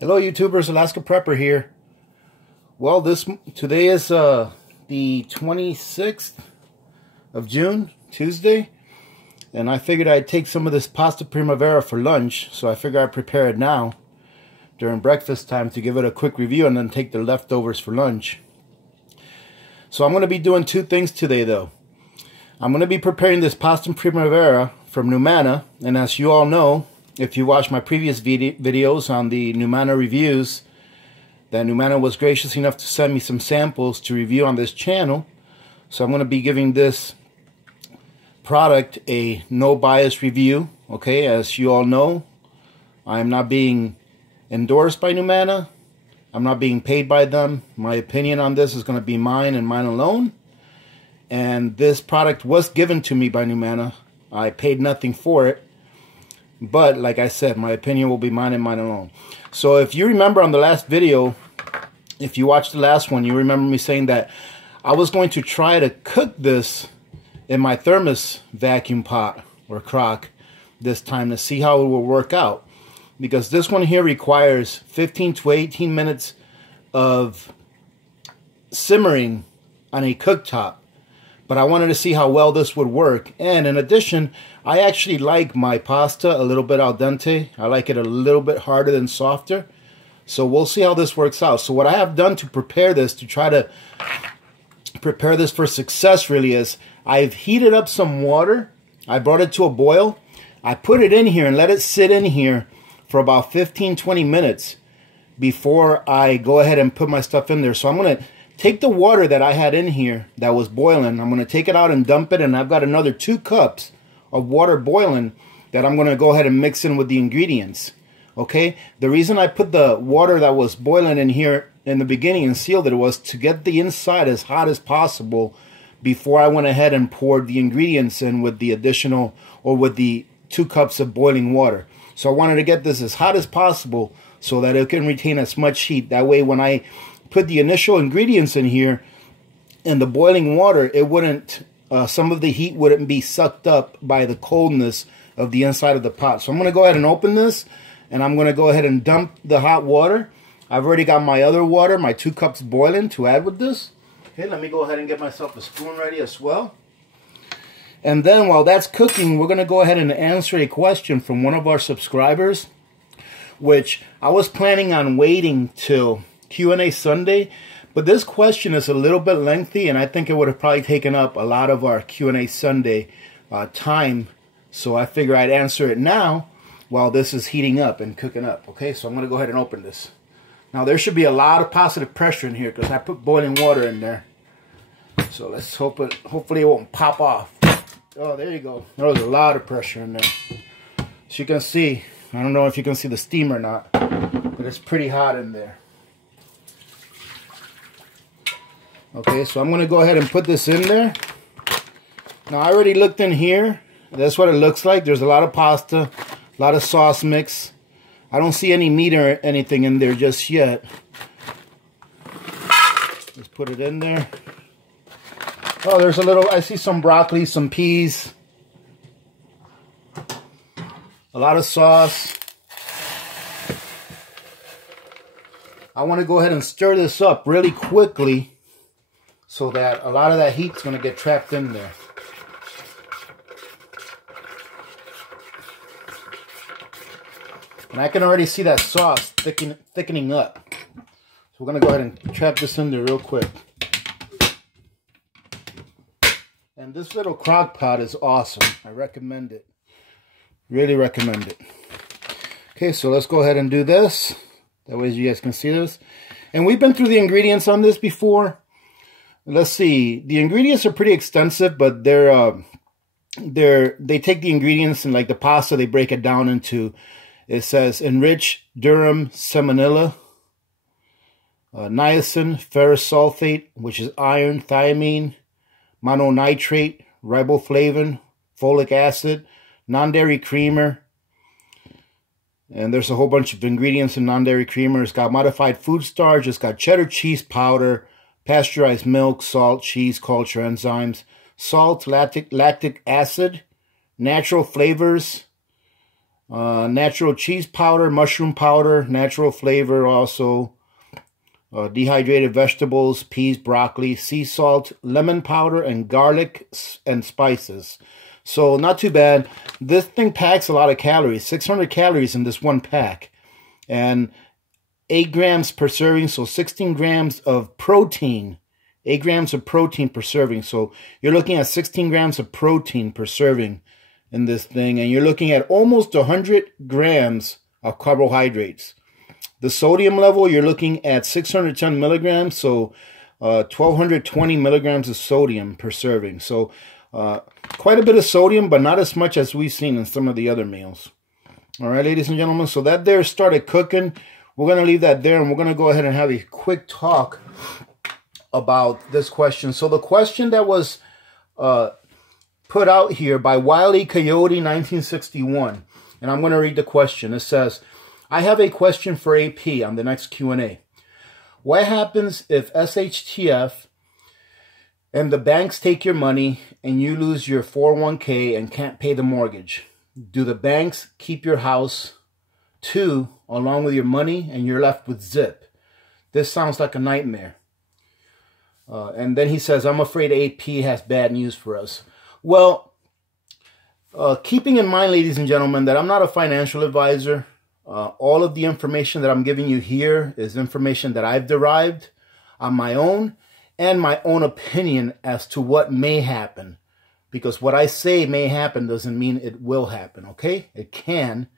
Hello YouTubers, Alaska Prepper here. Well, today is the 26th of June, Tuesday, and I figured I'd take some of this pasta Primavera for lunch, so I figured I'd prepare it now during breakfast time to give it a quick review and then take the leftovers for lunch. So I'm going to be doing two things today though. I'm going to be preparing this pasta Primavera from Numanna, and as you all know, if you watch my previous videos on the Numanna reviews, that Numanna was gracious enough to send me some samples to review on this channel. So I'm going to be giving this product a no bias review. Okay, as you all know, I am not being endorsed by Numanna. I'm not being paid by them. My opinion on this is going to be mine and mine alone. And this product was given to me by Numanna. I paid nothing for it. But like I said, my opinion will be mine and mine alone. So if you remember on the last video, if you watched the last one, you remember me saying that I was going to try to cook this in my thermos vacuum pot or crock this time to see how it will work out. Because this one here requires 15 to 18 minutes of simmering on a cooktop. But I wanted to see how well this would work. And in addition, I actually like my pasta a little bit al dente. I like it a little bit harder than softer. So we'll see how this works out. So what I have done to prepare this, to try to prepare this for success really, is I've heated up some water. I brought it to a boil. I put it in here and let it sit in here for about 15-20 minutes before I go ahead and put my stuff in there. So I'm going to take the water that I had in here that was boiling. I'm going to take it out and dump it, and I've got another 2 cups of water boiling that I'm going to go ahead and mix in with the ingredients. Okay, the reason I put the water that was boiling in here in the beginning and sealed it was to get the inside as hot as possible before I went ahead and poured the ingredients in with the additional, or with the 2 cups of boiling water. So I wanted to get this as hot as possible so that it can retain as much heat. That way when I put the initial ingredients in here in the boiling water, it wouldn't, some of the heat wouldn't be sucked up by the coldness of the inside of the pot. So I'm going to go ahead and open this, and I'm going to go ahead and dump the hot water. I've already got my other water, my 2 cups boiling to add with this. Okay, let me go ahead and get myself a spoon ready as well. And then while that's cooking, we're going to go ahead and answer a question from one of our subscribers, which I was planning on waiting till Q&A Sunday, but this question is a little bit lengthy, and I think it would have probably taken up a lot of our Q&A Sunday time. So I figure I'd answer it now while this is heating up and cooking up. Okay, so I'm going to go ahead and open this. Now there should be a lot of positive pressure in here because I put boiling water in there. So let's hope hopefully it won't pop off. Oh, there you go. There was a lot of pressure in there. As you can see, I don't know if you can see the steam or not, but it's pretty hot in there. Okay, so I'm going to go ahead and put this in there. Now I already looked in here. That's what it looks like. There's a lot of pasta, a lot of sauce mix. I don't see any meat or anything in there just yet. Let's put it in there. Oh, there's a little, I see some broccoli, some peas. A lot of sauce. I want to go ahead and stir this up really quickly so that a lot of that heat's going to get trapped in there. And I can already see that sauce thickening up. So we're going to go ahead and trap this in there real quick. And this little crock pot is awesome. I recommend it. Really recommend it. Okay, so let's go ahead and do this. That way you guys can see this. And we've been through the ingredients on this before. Let's see. The ingredients are pretty extensive, but they take the ingredients and like the pasta, they break it down into, it says enriched durum seminella, niacin, ferrous sulfate, which is iron, thiamine, mononitrate, riboflavin, folic acid, non-dairy creamer, and there's a whole bunch of ingredients in non-dairy creamer. It's got modified food starch, it's got cheddar cheese powder, pasteurized milk, salt, cheese, culture enzymes, salt, lactic acid, natural flavors, natural cheese powder, mushroom powder, natural flavor also, dehydrated vegetables, peas, broccoli, sea salt, lemon powder, and garlic and spices. So not too bad. This thing packs a lot of calories, 600 calories in this one pack. And 8 grams per serving, so 16 grams of protein. 8 grams of protein per serving. So you're looking at 16 grams of protein per serving in this thing. And you're looking at almost 100 grams of carbohydrates. The sodium level, you're looking at 610 milligrams, so 1,220 milligrams of sodium per serving. So quite a bit of sodium, but not as much as we've seen in some of the other meals. All right, ladies and gentlemen, so that there started cooking. We're going to leave that there, and we're going to go ahead and have a quick talk about this question. So the question that was put out here by Wile E. Coyote 1961, and I'm going to read the question. It says, I have a question for AP on the next Q&A. What happens if SHTF and the banks take your money and you lose your 401k and can't pay the mortgage? Do the banks keep your house too, along with your money, and you're left with zip? This sounds like a nightmare. And then he says, I'm afraid AP has bad news for us. Well, keeping in mind, ladies and gentlemen, that I'm not a financial advisor. All of the information that I'm giving you here is information that I've derived on my own and my own opinion as to what may happen. Because what I say may happen doesn't mean it will happen, okay? It can.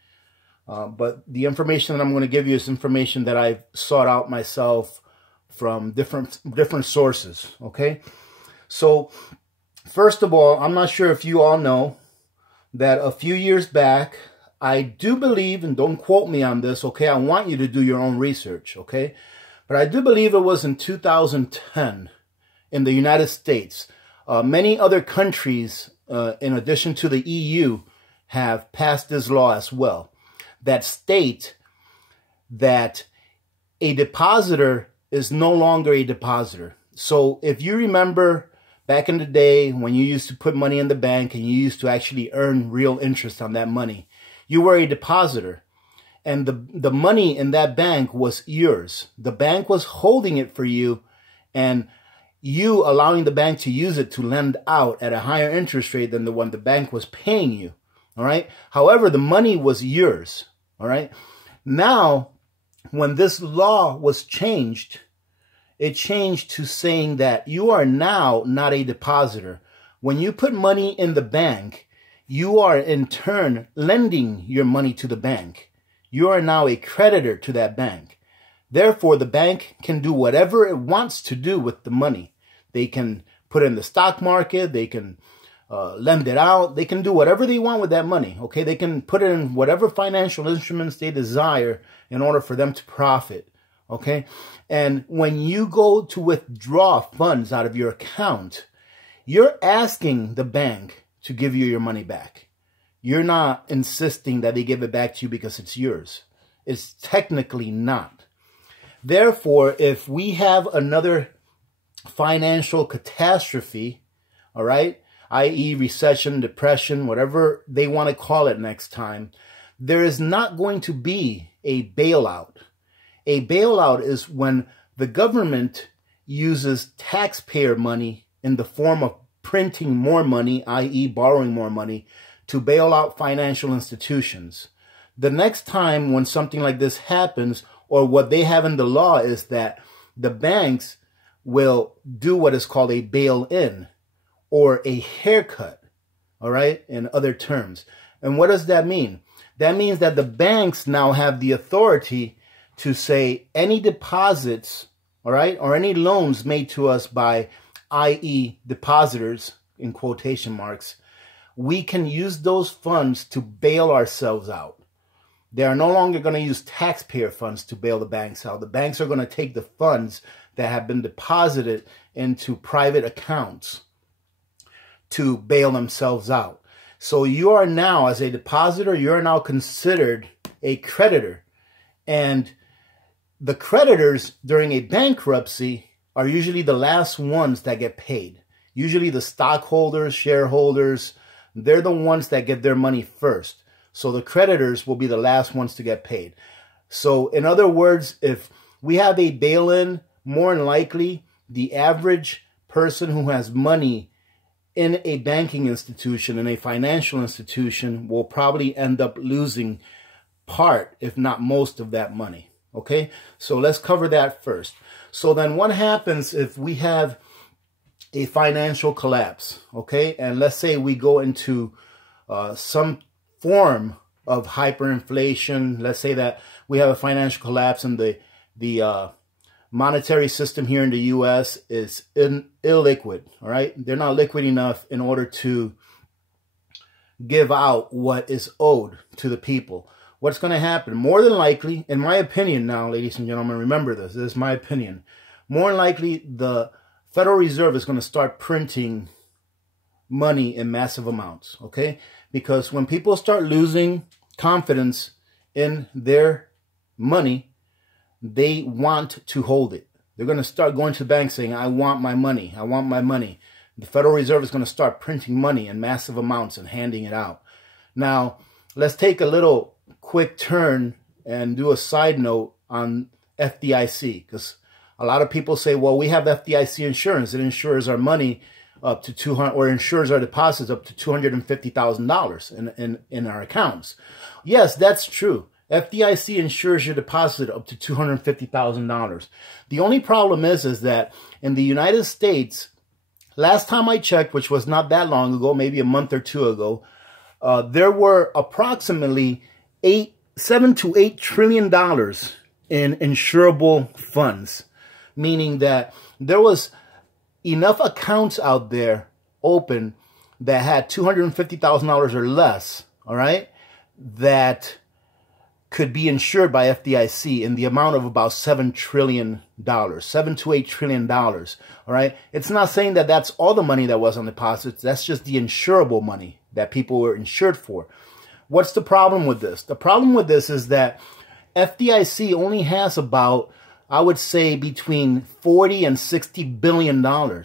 But the information that I'm going to give you is information that I've sought out myself from different sources, okay? So, first of all, I'm not sure if you all know that a few years back, I do believe, and don't quote me on this, okay? I want you to do your own research, okay? But I do believe it was in 2010 in the United States. Many other countries, in addition to the EU, have passed this law as well, that state that a depositor is no longer a depositor. So if you remember back in the day when you used to put money in the bank and you used to actually earn real interest on that money, you were a depositor, and the money in that bank was yours. The bank was holding it for you, and you allowing the bank to use it to lend out at a higher interest rate than the one the bank was paying you. All right. However, the money was yours. All right. Now, when this law was changed, it changed to saying that you are now not a depositor. When you put money in the bank, you are in turn lending your money to the bank. You are now a creditor to that bank. Therefore, the bank can do whatever it wants to do with the money. They can put it in the stock market. They can lend it out. They can do whatever they want with that money. Okay, they can put it in whatever financial instruments they desire in order for them to profit. Okay, and when you go to withdraw funds out of your account, you're asking the bank to give you your money back. You're not insisting that they give it back to you because it's yours. It's technically not. Therefore, if we have another financial catastrophe, all right, i.e. recession, depression, whatever they want to call it next time, there is not going to be a bailout. A bailout is when the government uses taxpayer money in the form of printing more money, i.e. borrowing more money, to bail out financial institutions. The next time when something like this happens, or what they have in the law, is that the banks will do what is called a bail-in or a haircut, all right, in other terms. And what does that mean? That means that the banks now have the authority to say any deposits, all right, or any loans made to us by i.e. depositors, in quotation marks, we can use those funds to bail ourselves out. They are no longer going to use taxpayer funds to bail the banks out. The banks are going to take the funds that have been deposited into private accounts to bail themselves out. So you are now, as a depositor, you are now considered a creditor. And the creditors during a bankruptcy are usually the last ones that get paid. Usually the stockholders, shareholders, they're the ones that get their money first. So the creditors will be the last ones to get paid. So in other words, if we have a bail-in, more than likely, the average person who has money in a banking institution, in a financial institution, will probably end up losing part, if not most, of that money. Okay, so let's cover that first. So then what happens if we have a financial collapse? Okay, and let's say we go into some form of hyperinflation. Let's say that we have a financial collapse and the monetary system here in the U.S. is illiquid, all right? They're not liquid enough in order to give out what is owed to the people. What's going to happen? More than likely, in my opinion now, ladies and gentlemen, remember this is my opinion. More than likely, the Federal Reserve is going to start printing money in massive amounts, okay? Because when people start losing confidence in their money, they want to hold it. They're going to start going to the bank saying, I want my money. I want my money. The Federal Reserve is going to start printing money in massive amounts and handing it out. Now, let's take a little quick turn and do a side note on FDIC, because a lot of people say, well, we have FDIC insurance. It insures our money up to $200, or insures our deposits up to $250,000 in our accounts. Yes, that's true. FDIC insures your deposit up to $250,000. The only problem is that in the United States, last time I checked, which was not that long ago, maybe a month or two ago, there were approximately $7 to $8 trillion in insurable funds, meaning that there was enough accounts out there open that had $250,000 or less, all right, that could be insured by FDIC in the amount of about $7 trillion, $7 to $8 trillion, all right? It's not saying that that's all the money that was on deposits. That's just the insurable money that people were insured for. What's the problem with this? The problem with this is that FDIC only has about, I would say, between 40 and $60 billion, all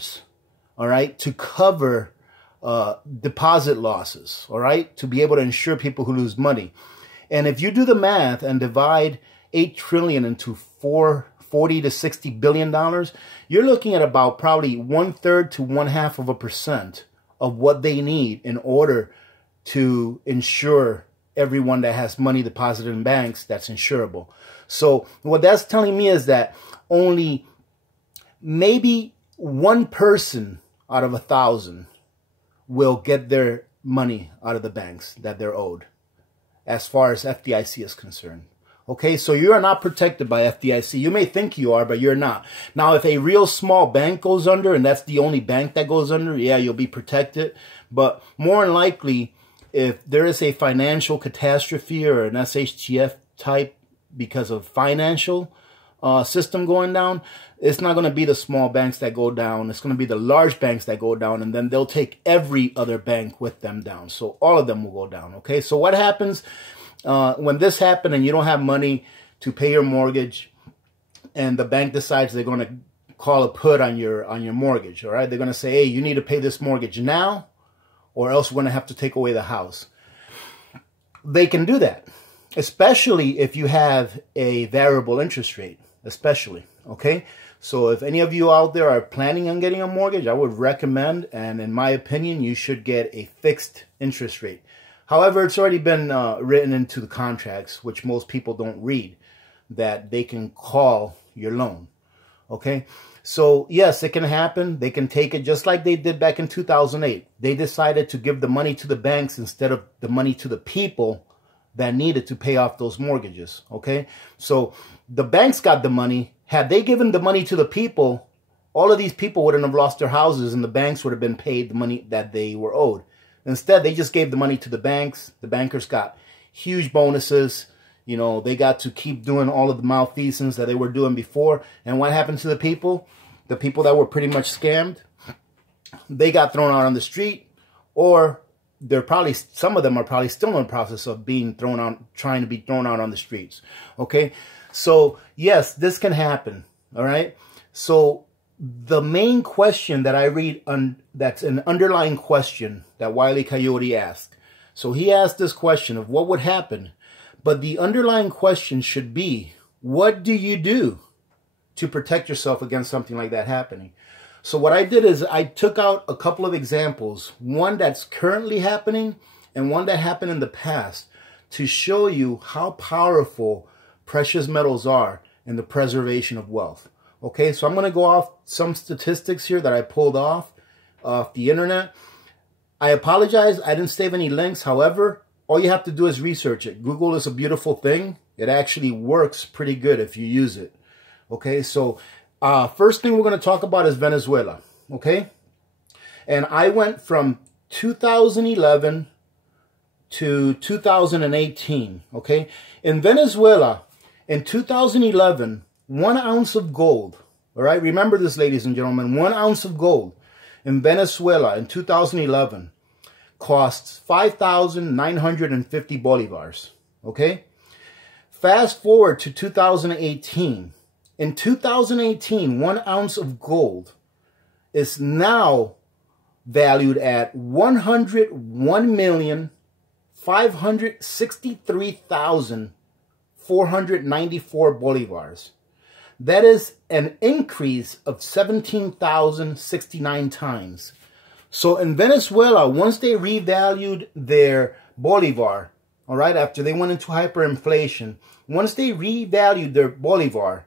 right, to cover deposit losses, all right, to be able to insure people who lose money. And if you do the math and divide 8 trillion into 40 to $60 billion, you're looking at about probably 1/3 to 1/2% of what they need in order to insure everyone that has money deposited in banks that's insurable. So what that's telling me is that only maybe one person out of 1,000 will get their money out of the banks that they're owed, as far as FDIC is concerned. Okay, so you are not protected by FDIC. You may think you are, but you're not. Now, if a real small bank goes under, and that's the only bank that goes under, yeah, you'll be protected. But more than likely, if there is a financial catastrophe or an SHTF type because of financial system going down, it's not going to be the small banks that go down. It's going to be the large banks that go down, and then they'll take every other bank with them down. So all of them will go down, okay? So what happens when this happens and you don't have money to pay your mortgage, and the bank decides they're going to call a put on your mortgage, all right? They're going to say, hey, you need to pay this mortgage now, or else we're going to have to take away the house. They can do that, especially if you have a variable interest rate, especially, okay? So if any of you out there are planning on getting a mortgage, I would recommend, and in my opinion, you should get a fixed interest rate. However, it's already been written into the contracts, which most people don't read, that they can call your loan, okay? So yes, it can happen. They can take it just like they did back in 2008. They decided to give the money to the banks instead of the money to the people that needed to pay off those mortgages, okay? So the banks got the money. Had they given the money to the people, all of these people wouldn't have lost their houses and the banks would have been paid the money that they were owed. Instead, they just gave the money to the banks. The bankers got huge bonuses. You know, they got to keep doing all of the malfeasance that they were doing before. And what happened to the people? The people that were pretty much scammed, they got thrown out on the street, or they're probably, some of them are probably still in the process of being thrown out, trying to be thrown out on the streets. Okay, so yes, this can happen. All right, so the main question that I read, that's an underlying question that Wile E. Coyote asked. So he asked this question of what would happen. But the underlying question should be, what do you do to protect yourself against something like that happening? So what I did is I took out a couple of examples, one that's currently happening and one that happened in the past, to show you how powerful precious metals are in the preservation of wealth. Okay, so I'm going to go off some statistics here that I pulled off the internet. I apologize, I didn't save any links. However, all you have to do is research it. Google is a beautiful thing. It actually works pretty good if you use it. Okay, so first thing we're going to talk about is Venezuela. Okay, and I went from 2011 to 2018. Okay, in Venezuela, in 2011, 1 ounce of gold. All right, remember this, ladies and gentlemen. 1 ounce of gold in Venezuela in 2011 costs 5,950 bolivars. Okay, fast forward to 2018. In 2018, 1 ounce of gold is now valued at 101,563,494 bolivars. That is an increase of 17,069 times. So in Venezuela, once they revalued their bolivar, all right, after they went into hyperinflation, once they revalued their bolivar,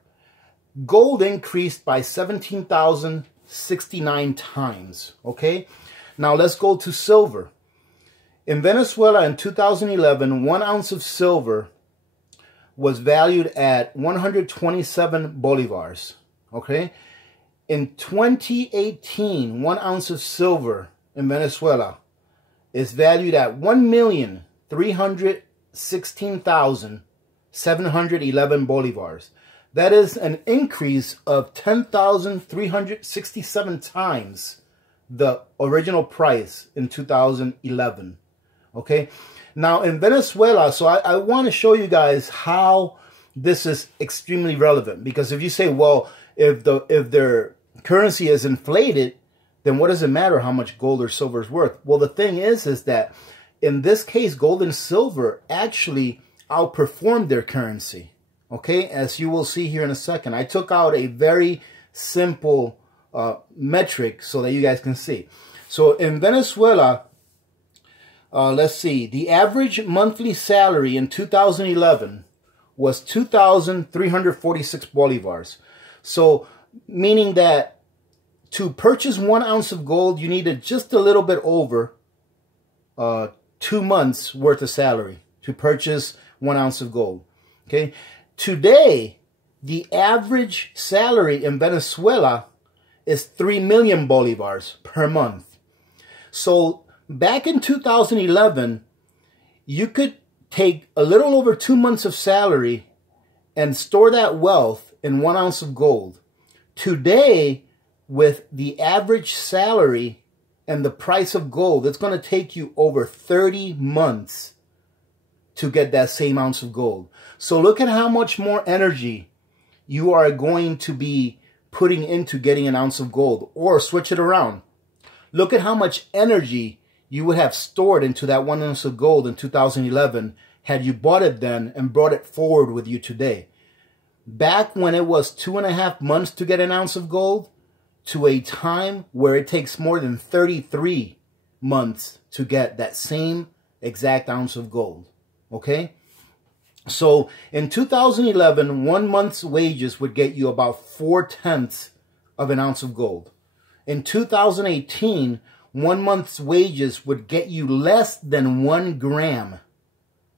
gold increased by 17,069 times, okay? Now let's go to silver. In Venezuela in 2011, 1 ounce of silver was valued at 127 bolivars, okay? In 2018, 1 ounce of silver in Venezuela is valued at 1,316,711 bolivars. That is an increase of 10,367 times the original price in 2011. Okay, now in Venezuela, so I want to show you guys how this is extremely relevant, because if you say, well, if their currency is inflated, then what does it matter how much gold or silver is worth? Well, the thing is that in this case, gold and silver actually outperformed their currency. Okay, as you will see here in a second. I took out a very simple metric so that you guys can see. So in Venezuela, let's see, the average monthly salary in 2011 was 2,346 bolivars. So meaning that to purchase 1 ounce of gold, you needed just a little bit over 2 months worth of salary to purchase 1 ounce of gold. Okay. Today, the average salary in Venezuela is 3 million bolivars per month. So back in 2011, you could take a little over 2 months of salary and store that wealth in 1 ounce of gold. Today, with the average salary and the price of gold, it's going to take you over 30 months to get that same ounce of gold. So look at how much more energy you are going to be putting into getting an ounce of gold. Or switch it around. Look at how much energy you would have stored into that 1 ounce of gold in 2011 had you bought it then and brought it forward with you today. Back when it was 2.5 months to get an ounce of gold, to a time where it takes more than 33 months to get that same exact ounce of gold. Okay? So in 2011, 1 month's wages would get you about 4/10 of an ounce of gold. In 2018, 1 month's wages would get you less than 1 gram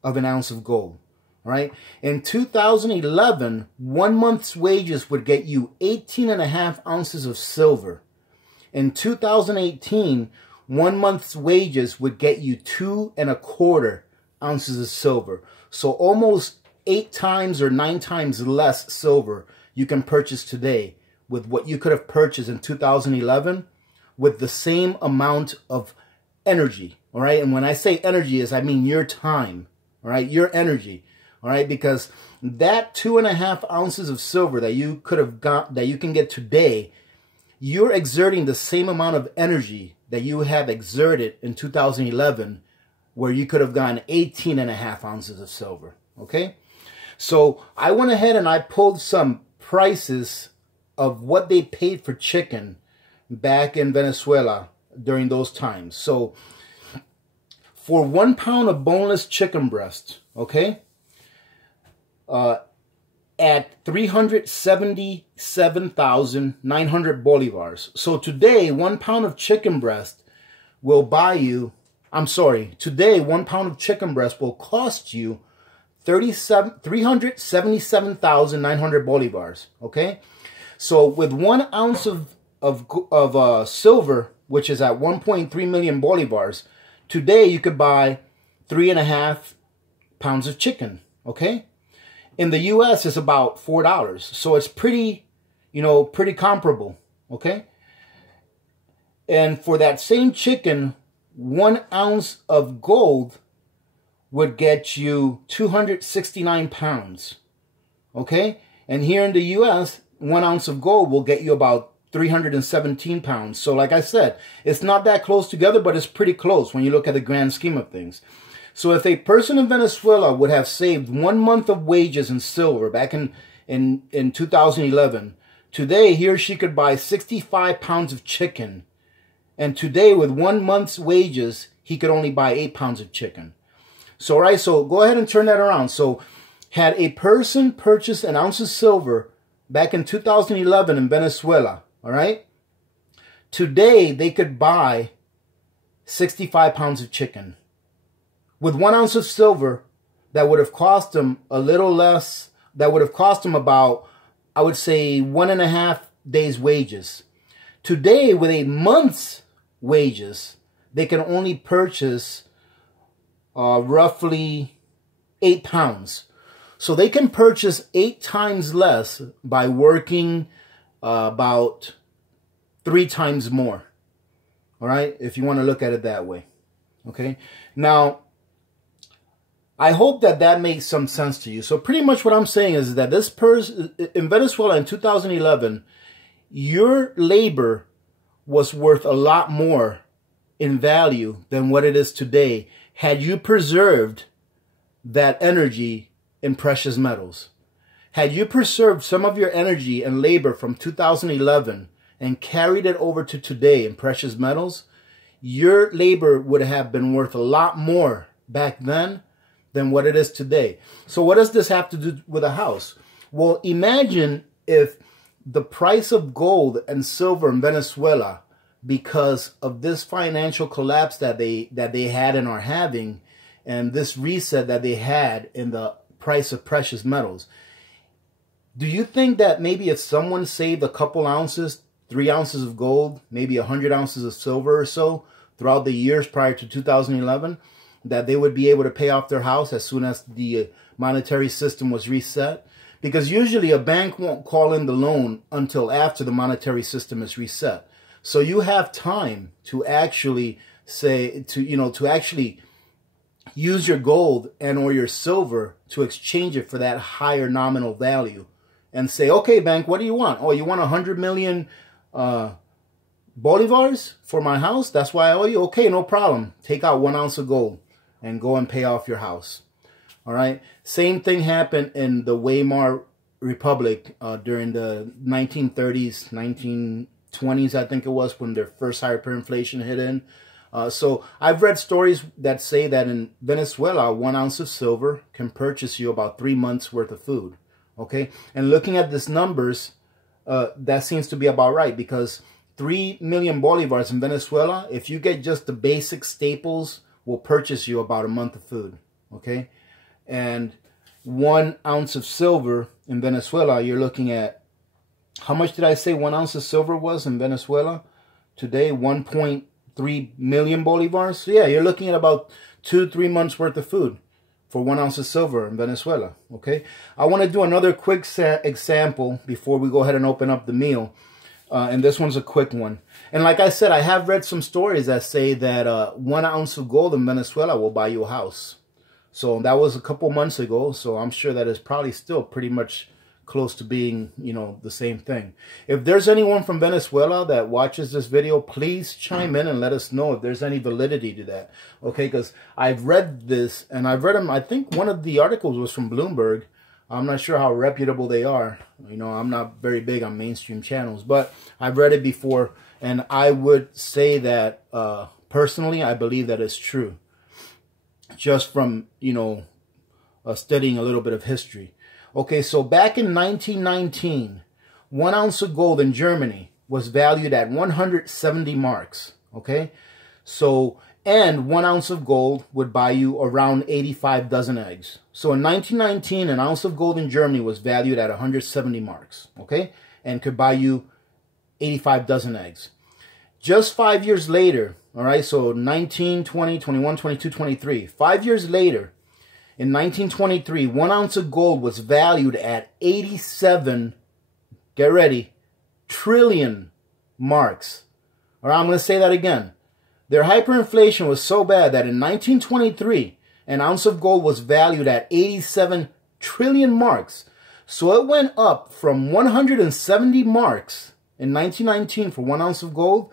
of an ounce of gold. Right? In 2011, 1 month's wages would get you 18.5 ounces of silver. In 2018, 1 month's wages would get you 2.25 ounces of silver. So almost 8 times or 9 times less silver you can purchase today with what you could have purchased in 2011 with the same amount of energy. All right. And when I say energy, I mean your time. All right. Your energy. All right. Because that 2.5 ounces of silver that you could have got, that you can get today, you're exerting the same amount of energy that you have exerted in 2011 where you could have gotten 18.5 ounces of silver. Okay, so I went ahead and I pulled some prices of what they paid for chicken back in Venezuela during those times. So for 1 pound of boneless chicken breast, okay, at 377,900 bolivars. So today, 1 pound of chicken breast will buy you, today 1 pound of chicken breast will cost you 377,900 bolivars, okay? So with 1 ounce of silver, which is at 1.3 million bolivars, today you could buy 3.5 pounds of chicken, okay? In the U.S., it's about $4. So it's pretty, pretty comparable, okay? And for that same chicken, 1 ounce of gold would get you 269 pounds, okay? And here in the U.S., 1 ounce of gold will get you about 317 pounds. So like I said, it's not that close together, but it's pretty close when you look at the grand scheme of things. So if a person in Venezuela would have saved 1 month of wages in silver back in 2011, today he or she could buy 65 pounds of chicken. And today with 1 month's wages, he could only buy 8 pounds of chicken. So, all right, so go ahead and turn that around. So had a person purchased an ounce of silver back in 2011 in Venezuela, all right, today they could buy 65 pounds of chicken. With 1 ounce of silver, that would have cost them a little less. That would have cost them about, I would say, 1.5 days' wages. Today, with a month's wages, they can only purchase roughly 8 pounds. So they can purchase 8 times less by working about 3 times more. All right, if you want to look at it that way. Okay, now I hope that makes some sense to you. So pretty much what I'm saying is that this person in Venezuela in 2011, your labor was worth a lot more in value than what it is today had you preserved that energy in precious metals. Had you preserved some of your energy and labor from 2011 and carried it over to today in precious metals, your labor would have been worth a lot more back then than what it is today. So what does this have to do with a house? Well, imagine if the price of gold and silver in Venezuela, because of this financial collapse that they had and are having, and this reset that they had in the price of precious metals, do you think that maybe if someone saved a couple ounces, 3 ounces of gold, maybe 100 ounces of silver or so throughout the years prior to 2011, that they would be able to pay off their house as soon as the monetary system was reset? Because usually a bank won't call in the loan until after the monetary system is reset. So you have time to actually to actually use your gold and or your silver to exchange it for that higher nominal value and say, okay, bank, what do you want? Oh, you want 100 million bolivars for my house? That's why I owe you? Okay, no problem. Take out 1 ounce of gold and go and pay off your house. All right. Same thing happened in the Weimar Republic during the 1930s, 1920s, I think it was, when their first hyperinflation hit in. So I've read stories that say that in Venezuela, 1 ounce of silver can purchase you about 3 months worth of food. Okay. And looking at these numbers, that seems to be about right, because 3 million bolivars in Venezuela, if you get just the basic staples, will purchase you about a month of food. Okay. And 1 ounce of silver in Venezuela, you're looking at, how much did I say 1 ounce of silver was in Venezuela? Today, 1.3 million bolivars. So yeah, you're looking at about 2-3 months worth of food for 1 ounce of silver in Venezuela. Okay. I want to do another quick example before we go ahead and open up the meal. And this one's a quick one. And like I said, I have read some stories that say that 1 ounce of gold in Venezuela will buy you a house. So that was a couple months ago. So I'm sure that is probably still pretty much close to being, you know, the same thing. If there's anyone from Venezuela that watches this video, please chime in and let us know if there's any validity to that. Okay, because I've read this, and I've read them. I think one of the articles was from Bloomberg. I'm not sure how reputable they are. You know, I'm not very big on mainstream channels, but I've read it before, and I would say that personally, I believe that it's true. Just from, you know, studying a little bit of history. Okay, so back in 1919, 1 ounce of gold in Germany was valued at 170 marks. Okay, so, and 1 ounce of gold would buy you around 85 dozen eggs. So in 1919, an ounce of gold in Germany was valued at 170 marks. Okay, and could buy you 85 dozen eggs. Just 5 years later, all right, so 19, 20, 21, 22, 23. 5 years later, in 1923, 1 ounce of gold was valued at 87, get ready, trillion marks. All right, I'm going to say that again. Their hyperinflation was so bad that in 1923, an ounce of gold was valued at 87 trillion marks. So it went up from 170 marks in 1919 for 1 ounce of gold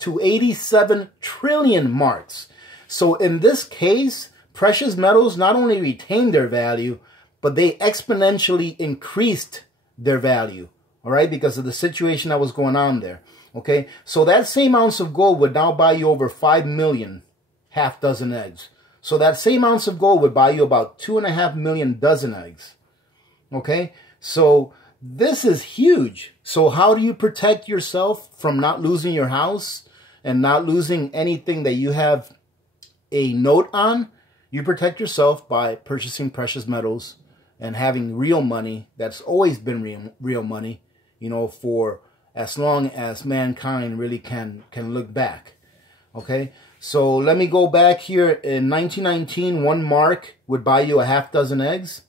to 87 trillion marks. So in this case, precious metals not only retained their value, but they exponentially increased their value, all right, because of the situation that was going on there, okay? So that same ounce of gold would now buy you over 5 million half dozen eggs. So that same ounce of gold would buy you about 2.5 million dozen eggs, okay? So this is huge. So how do you protect yourself from not losing your house and not losing anything that you have a note on? You protect yourself by purchasing precious metals and having real money that's always been real money, you know, for as long as mankind really can look back. Okay, so let me go back here. In 1919, 1 mark would buy you a half dozen eggs.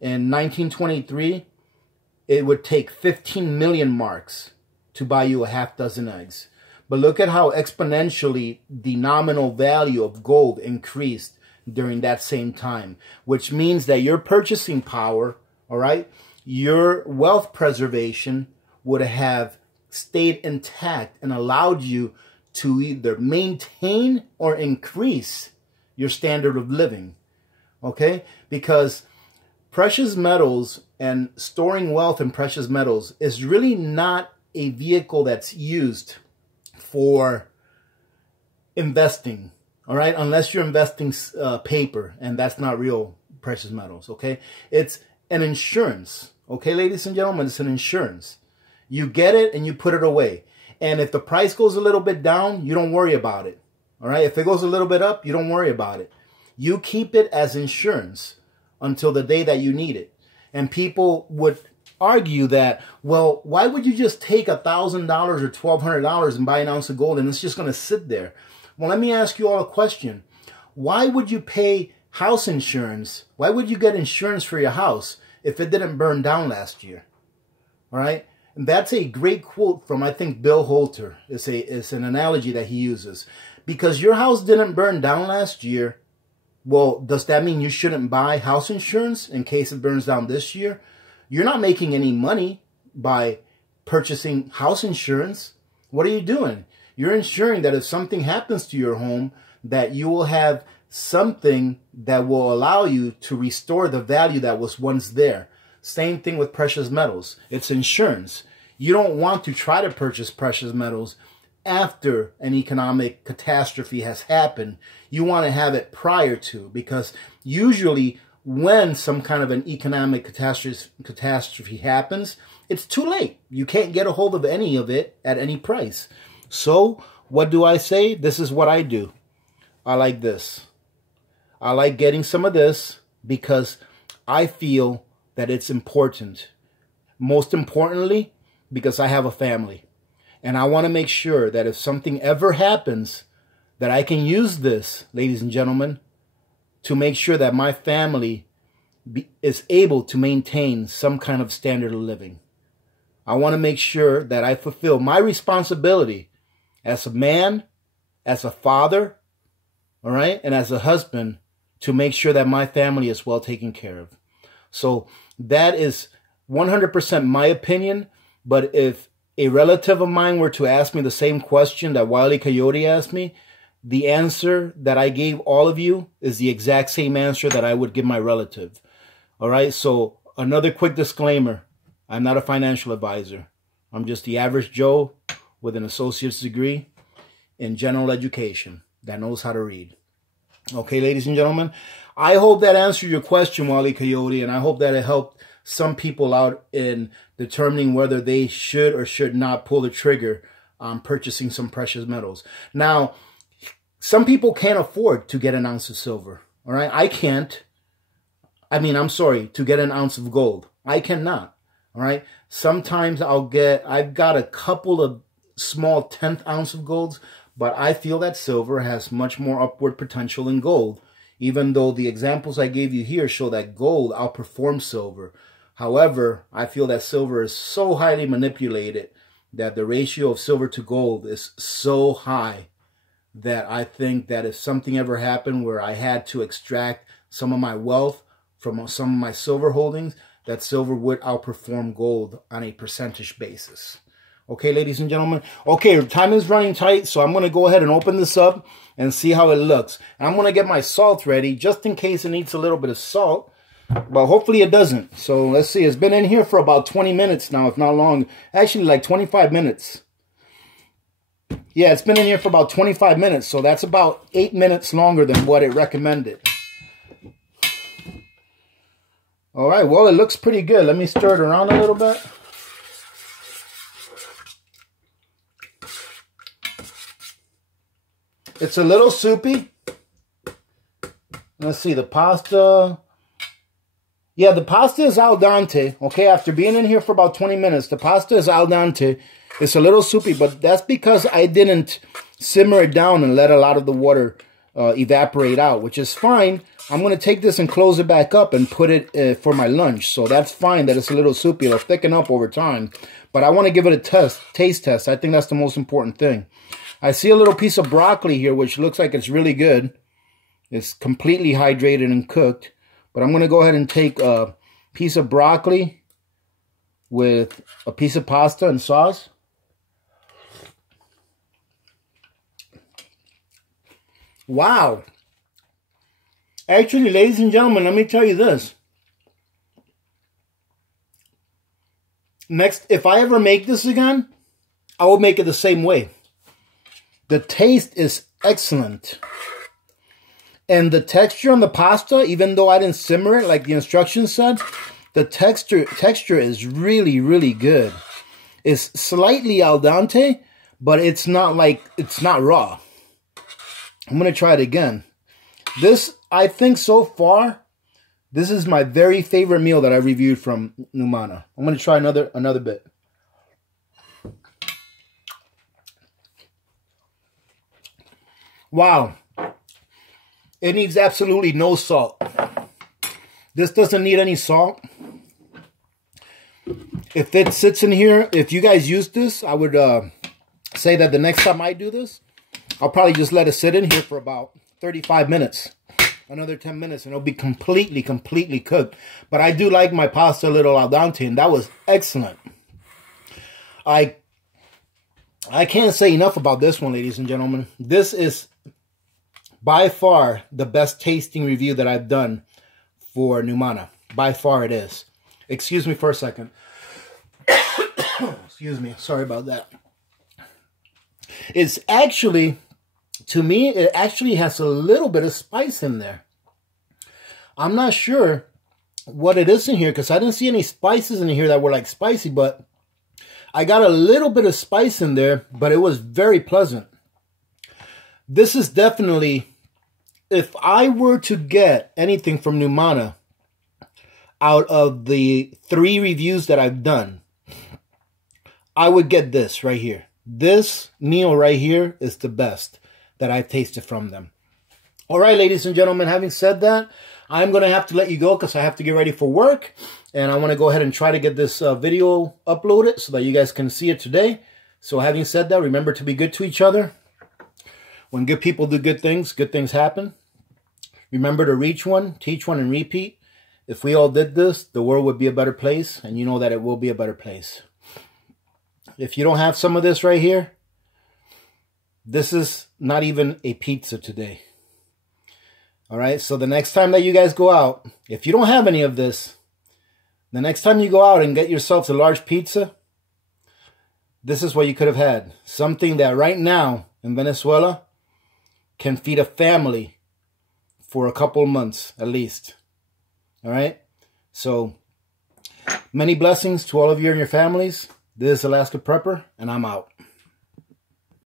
In 1923, it would take 15 million marks to buy you a half dozen eggs. But look at how exponentially the nominal value of gold increased during that same time, which means that your purchasing power, all right, your wealth preservation would have stayed intact and allowed you to either maintain or increase your standard of living, okay? Because precious metals and storing wealth in precious metals is really not a vehicle that's used for investing. All right, unless you're investing paper, and that's not real precious metals, okay? It's an insurance, okay, ladies and gentlemen? It's an insurance. You get it and you put it away. And if the price goes a little bit down, you don't worry about it, all right? If it goes a little bit up, you don't worry about it. You keep it as insurance until the day that you need it. And people would argue that, well, why would you just take $1,000 or $1,200 and buy an ounce of gold and it's just going to sit there? Well, let me ask you all a question. Why would you pay house insurance? Why would you get insurance for your house if it didn't burn down last year? All right? And that's a great quote from, I think, Bill Holter. It's an analogy that he uses. Because your house didn't burn down last year, well, does that mean you shouldn't buy house insurance in case it burns down this year? You're not making any money by purchasing house insurance. What are you doing? You're ensuring that if something happens to your home, that you will have something that will allow you to restore the value that was once there. Same thing with precious metals. It's insurance. You don't want to try to purchase precious metals after an economic catastrophe has happened. You want to have it prior to, because usually when some kind of an economic catastrophe happens, it's too late. You can't get a hold of any of it at any price. So, what do I say? This is what I do. I like this. I like getting some of this because I feel that it's important. Most importantly, because I have a family. And I want to make sure that if something ever happens, that I can use this, ladies and gentlemen, to make sure that my family is able to maintain some kind of standard of living. I want to make sure that I fulfill my responsibility as a man, as a father, all right, and as a husband, to make sure that my family is well taken care of. So that is 100% my opinion, but if a relative of mine were to ask me the same question that Wile E. Coyote asked me, the answer that I gave all of you is the exact same answer that I would give my relative. All right, so another quick disclaimer. I'm not a financial advisor. I'm just the average Joe with an associate's degree in general education that knows how to read. Okay, ladies and gentlemen, I hope that answered your question, Wile E. Coyote, and I hope that it helped some people out in determining whether they should or should not pull the trigger on purchasing some precious metals. Now, some people can't afford to get an ounce of silver. All right, I can't. I'm sorry, to get an ounce of gold. I cannot. All right. Sometimes I've got a couple of small 1/10 ounce of golds, but I feel that silver has much more upward potential than gold, even though the examples I gave you here show that gold outperforms silver. However, I feel that silver is so highly manipulated that the ratio of silver to gold is so high that I think that if something ever happened where I had to extract some of my wealth from some of my silver holdings, that silver would outperform gold on a percentage basis. Okay, ladies and gentlemen. Okay, time is running tight, so I'm going to go ahead and open this up and see how it looks. And I'm going to get my salt ready, just in case it needs a little bit of salt. But hopefully it doesn't. So let's see. It's been in here for about 20 minutes now, if not long. Actually, like 25 minutes. Yeah, it's been in here for about 25 minutes. So that's about 8 minutes longer than what it recommended. All right, well, it looks pretty good. Let me stir it around a little bit. It's a little soupy. Let's see, the pasta. Yeah, the pasta is al dente. Okay, after being in here for about 20 minutes, the pasta is al dente. It's a little soupy, but that's because I didn't simmer it down and let a lot of the water evaporate out, which is fine. I'm going to take this and close it back up and put it for my lunch. So that's fine that it's a little soupy. It'll thicken up over time. But I want to give it a taste test. I think that's the most important thing. I see a little piece of broccoli here, which looks like it's really good. It's completely hydrated and cooked. But I'm going to go ahead and take a piece of broccoli with a piece of pasta and sauce. Wow. Actually, ladies and gentlemen, let me tell you this. Next, if I ever make this again, I will make it the same way. The taste is excellent. And the texture on the pasta, even though I didn't simmer it like the instructions said, the texture is really, really good. It's slightly al dente, but it's not raw. I'm going to try it again. This, I think so far, this is my very favorite meal that I reviewed from Numanna. I'm going to try another bit. Wow. It needs absolutely no salt. This doesn't need any salt. If it sits in here, if you guys use this, I would say that the next time I do this, I'll probably just let it sit in here for about 35 minutes. Another 10 minutes and it'll be completely cooked. But I do like my pasta a little al dente, and that was excellent. I can't say enough about this one, ladies and gentlemen. This is by far the best tasting review that I've done for Numanna. By far it is. Excuse me for a second. Excuse me. Sorry about that. It's actually, to me, it actually has a little bit of spice in there. I'm not sure what it is in here because I didn't see any spices in here that were like spicy, but I got a little bit of spice in there, but it was very pleasant. This is definitely, if I were to get anything from Numanna out of the 3 reviews that I've done, I would get this right here. This meal right here is the best that I've tasted from them. All right, ladies and gentlemen, having said that, I'm going to have to let you go because I have to get ready for work. And I want to go ahead and try to get this video uploaded so that you guys can see it today. So having said that, remember to be good to each other. When good people do good things happen. Remember to reach one, teach one, and repeat. if we all did this, the world would be a better place, and you know that it will be a better place. If you don't have some of this right here, this is not even a pizza today. All right, so the next time that you guys go out, if you don't have any of this, the next time you go out and get yourself a large pizza, this is what you could have had. Something that right now in Venezuela can feed a family for a couple of months at least. All right, so many blessings to all of you and your families. This is Alaska Prepper, and I'm out.